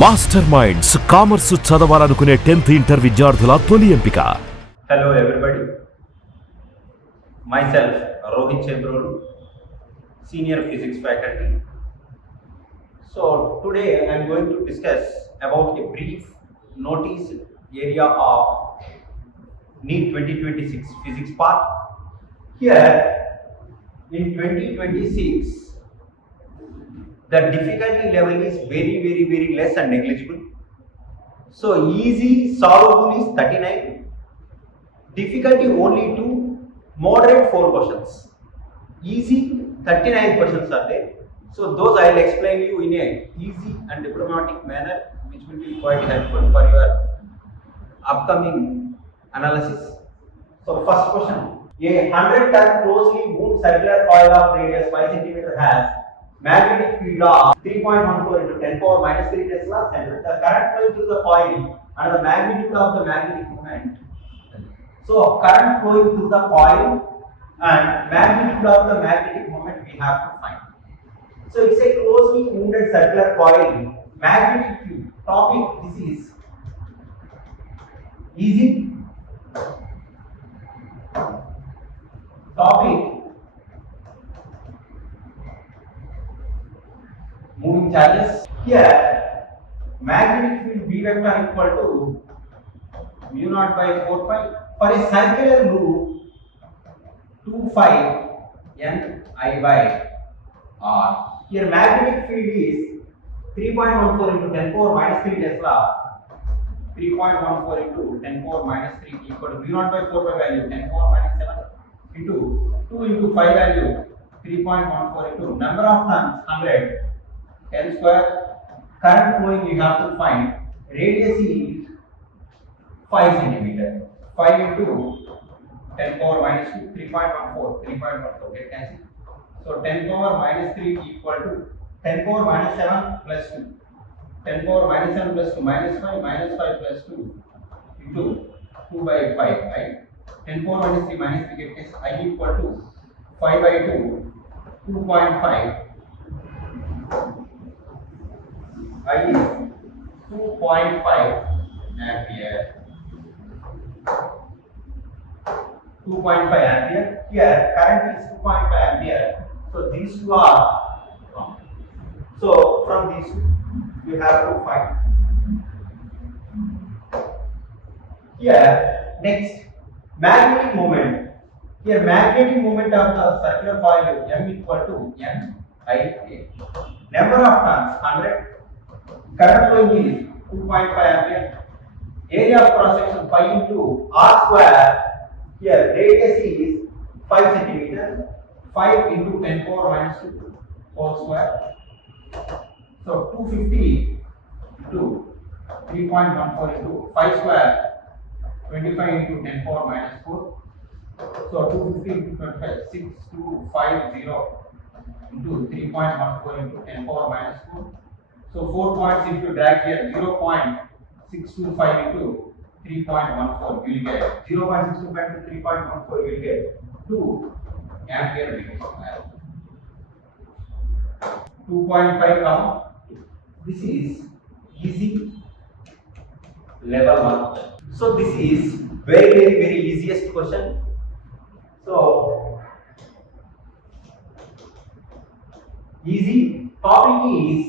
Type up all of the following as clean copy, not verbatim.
Master minds commerce చదవాలనుకునే 10th inter విద్యార్థుల తొలి ఎంపిక. Hello everybody, myself Rohit Chebrolu, senior physics faculty. So today I am going to discuss about a brief notice area of NEET 2026 physics part. Here in 2026 the difficulty level is very less and negligible. So easy solvable is 39, difficulty only 2, moderate 4 questions, easy 39 questions are there. So those I will explain you in a easy and diplomatic manner, which will be quite helpful for your upcoming analysis. So first question, a 100-ton closely wound circular coil of radius 5 cm has magnetic field of 3.14 into 10 power minus 3 Tesla center. The current flowing through the coil and the magnitude of the magnetic moment. So current flowing through the coil and magnitude of the magnetic moment we have to find. So it's a closely wounded circular coil, magnetic field. Topic, this is easy. Topic, moving charges. Here magnetic field B vector equal to mu naught by 4 pi for a circular loop 2 pi n I by r. Here magnetic field is 3.14 into 10 power minus 3 Tesla. 3.14 into 10 power minus 3 equal to mu naught by 4 pi value 10 power minus 7 into 2 into 5 value 3.14 into number of turns 100 n square. Current flowing we have to find. Radius is 5 cm. 5 into 10 power minus 2, 3.14, 3.14, get cancel. So 10 power minus 3 equal to 10 power minus 7 plus 2. 10 power minus 7 plus 2 minus 5 plus 2 into 2 by 5, right? 10 power minus 3 minus 3 get cancel. I equal to 5 by 2, 2.5. I is 2.5 ampere. 2.5 ampere. Here current is 2.5 ampere. So these two are wrong. So from these two you have to find. Here next, magnetic moment. Here magnetic moment of the circular coil M equal to N I A. Number of turns 100. Current flowing is 2.5 ampere. Area of cross section pi into r square. Here radius is 5 centimeter. 5 into 10 power minus 2 whole square. So 250 into 3.14 into 5 square. 25 into 10 power minus 4. So 250 into 25, 6250 into 3.14 into 10 power minus 4. So 4 points if you drag here, 0.625 into 3.14 you will get 0.625 into 3.14 you will get 2 ampere meter square. 2.5 come. This is easy level 1. So this is very easiest question. So easy. Topic is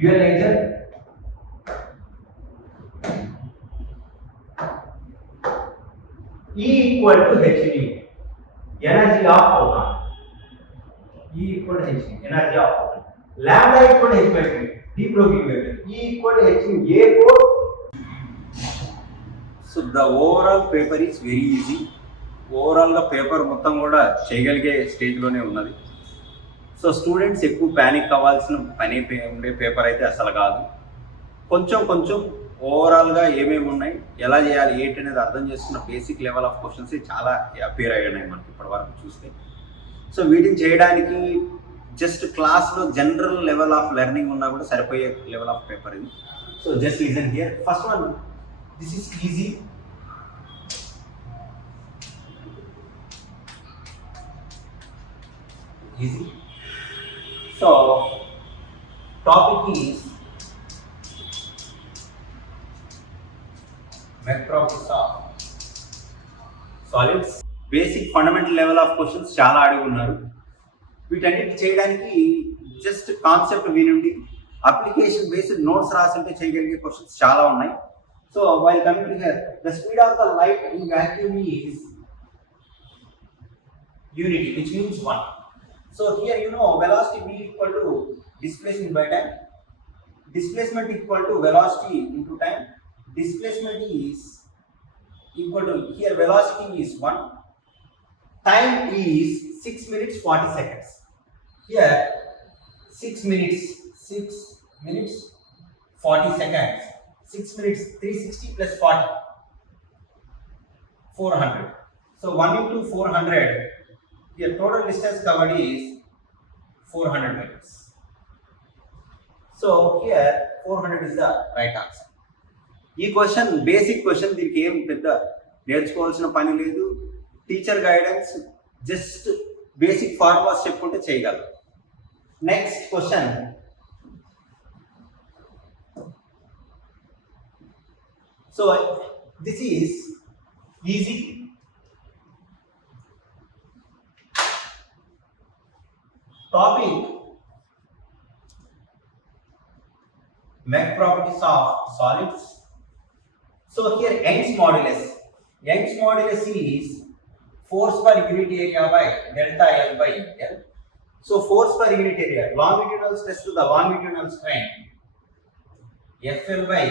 dual nature. E equal to h nu, energy of photon. E equal to h nu, energy of photon. Lambda equal to h by 2, deep broken vector. E equal to h nu, A4. So the overall paper is very easy. Overall the paper మొత్తం కూడా చేయగలిగే స్టేజ్లోనే ఉన్నది. So students ఎక్కువ ప్యానిక్ అవ్వాల్సిన పని ఉండే పేపర్ అయితే అసలు కాదు. కొంచెం ఓవరాల్గా ఏమేమి ఉన్నాయి, ఎలా చేయాలి ఏంటి అనేది అర్థం చేసుకున్న బేసిక్ లెవెల్ ఆఫ్ క్వశ్చన్స్ చాలా అపియర్ అయ్యాయి మనకి ఇప్పటి వరకు చూస్తే. సో వీటిని చేయడానికి జస్ట్ క్లాస్లో జనరల్ లెవెల్ ఆఫ్ లెర్నింగ్ ఉన్నా కూడా సరిపోయే లెవెల్ ఆఫ్ పేపర్ ఇది. So just listen here. First one, this is easy. So topic is properties of solids. Basic fundamental level of questions చాలా అడిగి ఉన్నారు. వీటన్నిటి చేయడానికి జస్ట్ కాన్సెప్ట్ వినుండి అప్లికేషన్ బేస్డ్ నోట్స్ రాసుంటే చేయగలిగే క్వశ్చన్స్ చాలా ఉన్నాయి. So while coming to here, the speed of the light in vacuum is unity, which means 1. So here you know velocity v equal to displacement by time. Displacement equal to velocity into time. Displacement is equal to, here velocity is 1. Time is 6 minutes 40 seconds. Here 6 minutes 40 seconds. 6 minutes 360 plus 40 400. So 1 into 400. Here total distance covered is 400 meters. So here 400 is the right answer. ఈ question basic question, దీనికి ఏం పెద్ద నేర్చుకోవాల్సిన పని లేదు. Teacher guidance, just basic formulas చెప్పుకుంటే చేయగలరు. Next question, so this is easy. Topic: Mech properties of solids. So here Young's modulus. Young's modulus is force per unit area by delta L by L. So force per unit area, longitudinal stress to the longitudinal strain, FL by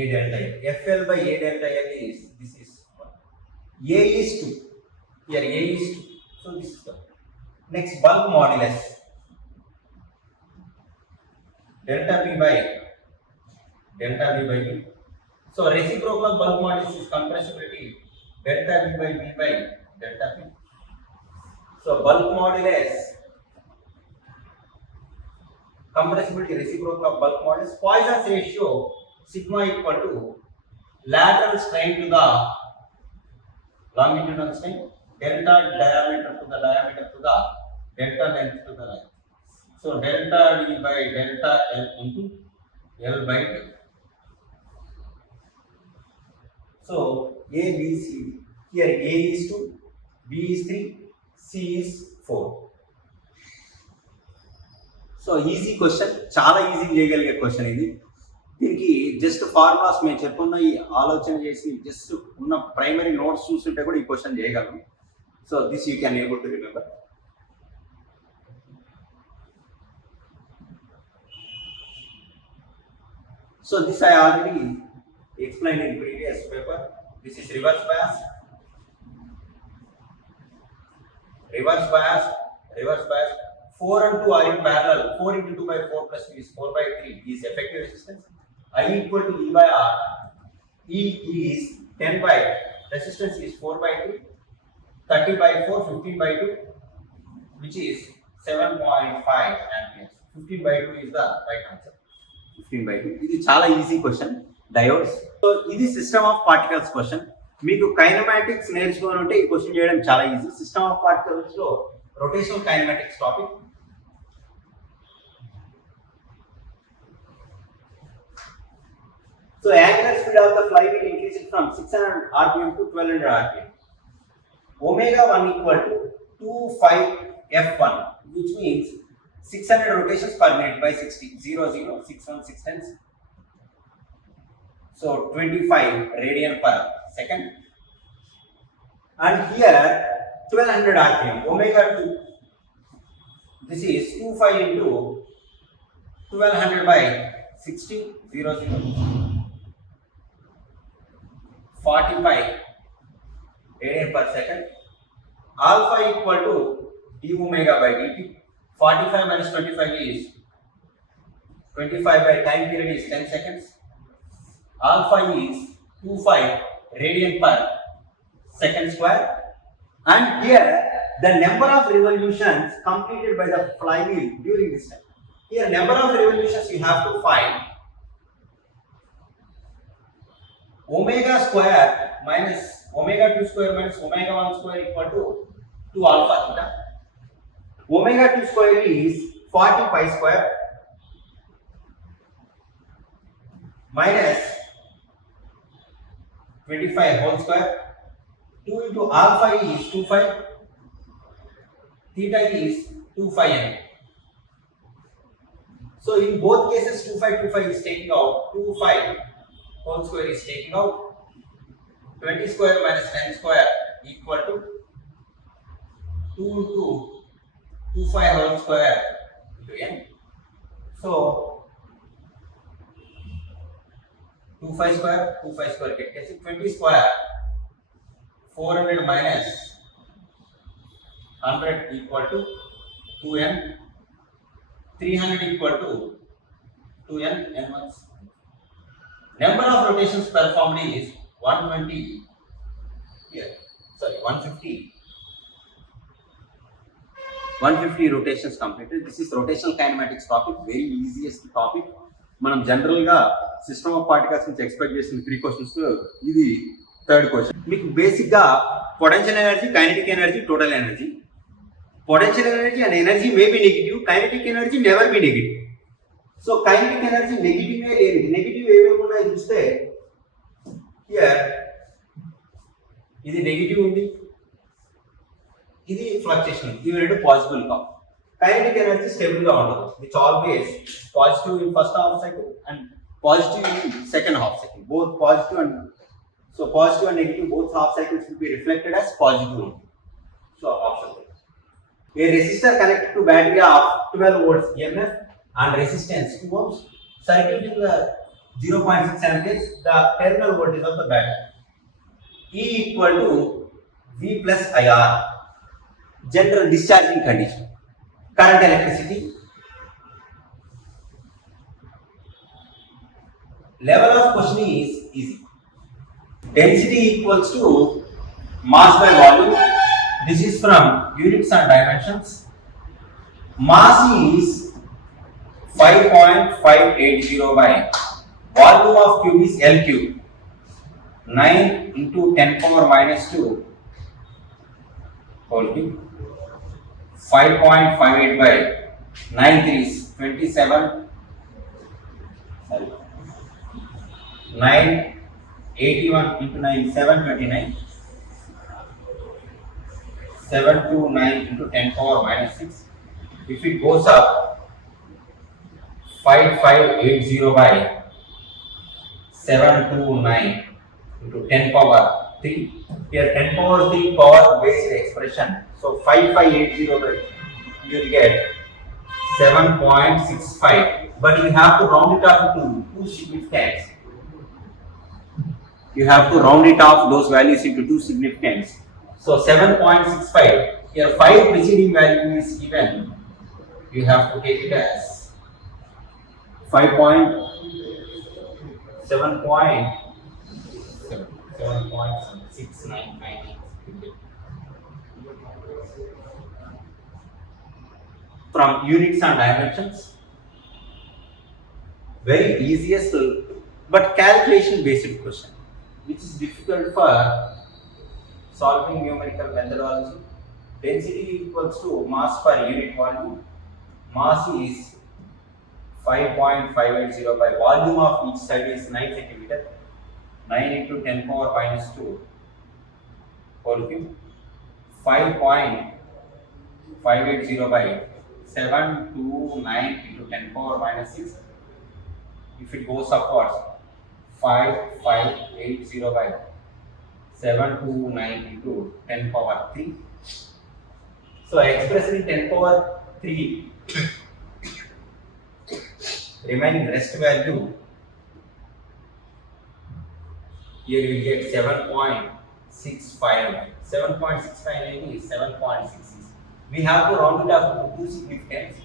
A delta L. FL by A delta L is, this is 1. A is 2. Here A is 2. So this is 1. Next, bulk modulus, delta B by B. So reciprocal of bulk modulus is compressibility, delta B by delta P. So bulk modulus, compressibility, reciprocal of bulk modulus. Poisson's ratio, sigma equal to lateral strain to the longitudinal strain, delta diameter to the diameter to the delta length to the length. So delta D by delta L into L by D. So A, B, C. Here A is 2, B is 3, C is 4. So easy question, చాలా ఈజీ చేయగలిగే క్వశ్చన్ ఇది. దీనికి just formulas మేము చెప్పున్న ఈ ఆలోచన చేసి జస్ట్ ఉన్న ప్రైమరీ నోట్స్ చూస్తుంటే కూడా ఈ క్వశ్చన్ చేయగలం. So this you can able to remember. So this I already explained in previous paper. This is reverse bias. Reverse bias. 4 and 2 are in parallel. 4 into 2 by 4 plus 2 is 4 by 3 is effective resistance. I equal to E by R. E is 10 by, resistance is 4 by 3. 30 by 4, 15 by 2, which is 7.5 amperes. 15 by 2 is the right answer. 15 by 2. ఇది చాలా easy question, diodes. So ఇది system of particles question. మీకు కైనమాటిక్స్ నేర్చుకోవాలంటే ఈ క్వశ్చన్ చేయడం చాలా easy. System of particles లో rotational kinematics topic. So angular speed of the flywheel increases from 600 rpm to 1200 rpm. Omega 1 equal to 25 F1, which means 600 rotations per minute by 60, 6 tenths. So 25 radian per second. And here 1200 rpm, omega 2. This is 25 into 1200 by 60, 45 radian per second. Alpha equal to d omega by dt. 45 minus 25 is 25 by time period is 10 seconds. Alpha is 25 radian per second square. And here the number of revolutions completed by the flywheel during this time. Here number of revolutions you have to find. Omega square minus omega 2 square minus omega 1 square equal to 2 alpha theta. Omega 2 square is 40 pi square minus 25 whole square. 2 into alpha is 2 phi. Theta is 2 phi n. So in both cases 2 phi is taking out. 2 phi whole square is taking out. 20 square minus 10 square equal to 2 into 2 phi whole square into n. So 2 phi square get 20 square 400 minus 100 equal to 2n. 300 equal to 2n n ones. Number of rotations performed is 120 here. Sorry, 150 rotations completed. This is rotational kinematics topic, very easiest topic. మనం జనరల్ గా system of particles నుంచి ఎక్స్పెక్ట్ చేసిన 3 క్వశ్చన్స్ ఇది third question. మీకు బేసిక్ గా potential energy, kinetic energy, total energy. Potential energy and energy may be negative, kinetic energy never be negative. So kinetic energy negative లేదు. నెగిటివ్ ఏమేమి ఉన్నాయో చూస్తే హియర్ ఇది నెగిటివ్ ఉంది, ఇది ఫ్లక్చుయేషన్, ఇవి రెండు పాజిబుల్ కావు. కైనెటిక్ ఎనర్జీ స్టేబుల్ గా ఉండదు, which always positive in first half cycle and positive in second half cycle. Both positive and so positive and negative both half cycles will be reflected as positive only. So option A. A resistor connected to battery of 12 volts EMF and resistance 2 ohms circuit in the 0.6 amperes, the terminal voltage of the battery. E equal to V plus IR, general discharging condition. Current electricity. Level of question is easy. Density equals to mass by volume. This is from units and dimensions. Mass is 5.580 by volume of cube is L cube. 9 into 10 power minus 2 whole cube. 5.58 by 9 3s 27. 9 81 into 9 729. 729 into 10 power minus 6. If it goes up 5580 by 729 into 10 power 3. Here 10 power 3 power based expression. So 5580 by you will get 7.65. But you have to round it off to 2 significants. You have to round it off those values into 2 significants. So 7.65. Here 5 preceding value is given. You have to take it as 7.6998. From units and dimensions. Very easiest but calculation based question, which is difficult for solving numerical methodology. Density equals to mass per unit volume. Mass is 5.580 by volume of each side is 9 cm. 9 into 10 power minus 2 whole cube. 5.580 by 729 into 10 power minus 6. If it goes upwards 5580 by 729 into 10 power 3. So expressed in 10 power 3 remaining rest value, here you will get 7.65. 7.659 is 7.66. We have to round it up to 2 significants.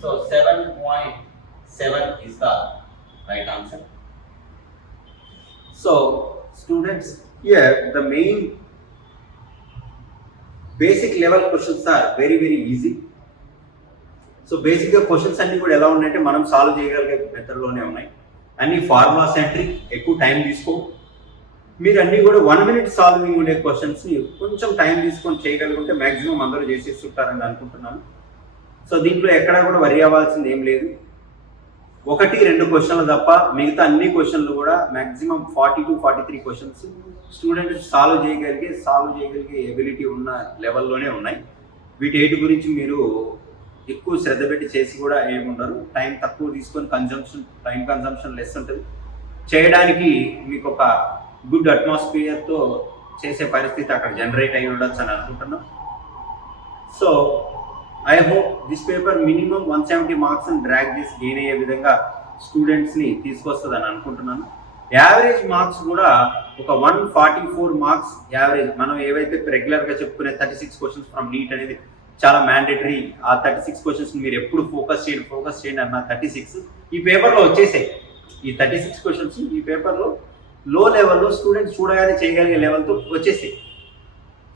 So 7.7 is the right answer. So students, here the main basic level questions are very easy. So basic questions అన్ని కూడా ఎలా ఉన్నాయంటే మనం సాల్వ్ చేయగలిగే మెథడ్ లోనే ఉన్నాయి. అన్ని formula centric, ఎక్కువ టైం తీసుకో. మీరు అన్ని కూడా 1 minute సాల్వింగ్ ఉండే క్వశ్చన్స్ ని కొంచెం టైం తీసుకొని చేయగలుగుంటే మాక్సిమం అందరూ చేసేస్తుంటారని అనుకుంటున్నాను. సో దీంట్లో ఎక్కడా కూడా వరి అవ్వాల్సింది ఏం లేదు. ఒకటి రెండు క్వశ్చన్లు తప్ప మిగతా అన్ని క్వశ్చన్లు కూడా మ్యాక్సిమం 43 క్వశ్చన్స్ స్టూడెంట్స్ సాల్వ్ చేయగలిగే ఎబిలిటీ ఉన్న లెవెల్లోనే ఉన్నాయి. వీటి గురించి మీరు ఎక్కువ శ్రద్ధ పెట్టి చేసి కూడా ఏముండరు. టైం తక్కువ తీసుకొని టైం కన్జంప్షన్ లెస్ ఉంటుంది. చేయడానికి మీకు ఒక గుడ్ అట్మాస్ఫియర్తో చేసే పరిస్థితి అక్కడ జనరేట్ అయి ఉండొచ్చు అని అనుకుంటున్నాం. So I hope this paper minimum 170 marks drag చేసి గెయిన్ అయ్యే విధంగా స్టూడెంట్స్ని తీసుకొస్తుందని అనుకుంటున్నాను. యావరేజ్ మార్క్స్ కూడా ఒక 144 మార్క్స్ యావరేజ్. మనం ఏవైతే రెగ్యులర్గా చెప్పుకునే 36 క్వశ్చన్స్ ఫ్రమ్ నీట్ అనేది చాలా మ్యాండేటరీ. ఆ 36 క్వశ్చన్స్ మీరు ఎప్పుడు ఫోకస్ చేయండి అన్న 36 ఈ పేపర్లో వచ్చేసాయి. ఈ 36 క్వశ్చన్స్ ఈ పేపర్లో లో లెవెల్లో స్టూడెంట్స్ చూడగానే చేయగలిగే లెవెల్తో వచ్చేసాయి.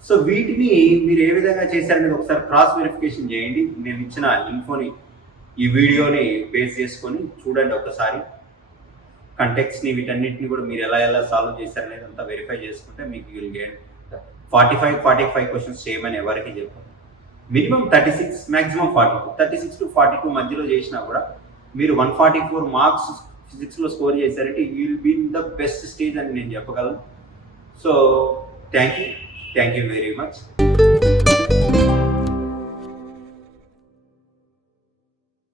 సో వీటిని మీరు ఏ విధంగా చేశారనేది ఒకసారి క్రాస్ వెరిఫికేషన్ చేయండి. నేను ఇచ్చిన ఇన్ఫోని ఈ వీడియోని బేస్ చేసుకొని చూడండి ఒకసారి. కంటెక్స్ని వీటన్నిటిని కూడా మీరు ఎలా సాల్వ్ చేశారనేది అంతా వెరిఫై చేసుకుంటే మీకు విల్ గెట్ 45 క్వశ్చన్స్ చేయమని ఎవరికి చెప్పారు. మినిమం 36 మ్యాక్సిమం 42, 36 to 42 మధ్యలో చేసినా కూడా మీరు 144 మార్క్స్ ఫిజిక్స్లో స్కోర్ చేశారంటే you will be in the best stage అని నేను చెప్పగలను. So thank you very much.